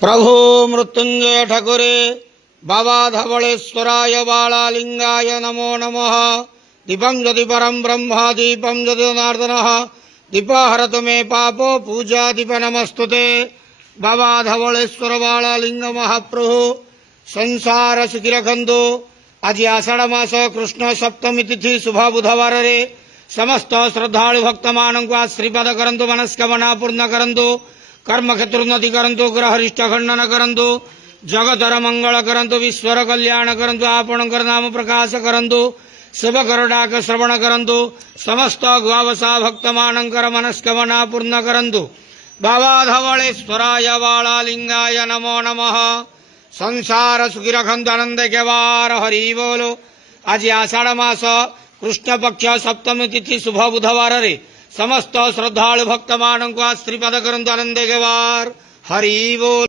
प्रभु मृत्युंजय ठाकुरे बाबा धवलेश्वराय बालालिंगाय नमो नमः। दीपं ज्योति परम ब्रह्म दीपं ज्योति जनार्दनः दीपहरतु मे पापो पूजा दीप नमस्तुते। बाबा धवलेश्वर बालालिंग महाप्रभु संसार सुखी रखंतु। आज आषाढ़ मास कृष्ण सप्तमी तिथि शुभ बुधवार रे समस्त श्रद्धालु भक्त मानक आशीर्वाद करंतु, मनस्कामना पूर्ण करंतु, कर्म क्षेत्र उन्नति करंतु, ग्रह रिष्ट खंडन करंतु, जगतर मंगल करंतु, विश्वर कल्याण करंतु, आपणकर नाम प्रकाश करंतु, सेवकर डाक श्रवण करंतु, समस्त गुआवसा भक्त मानकर मनस्कामना पूर्ण करंतु। बाबा धवलेश्वराय बालालिंगाय नमो नमः। संसार सुखी रखंतु, आनंद के वार हरि बोलो। आज आषाढ़ मास कृष्ण पक्ष सप्तमी तिथि शुभ बुधवार रे समस्त श्रद्धालु भक्त मानक आशीर्वाद करंतु, आनंद के वार हरि बोल।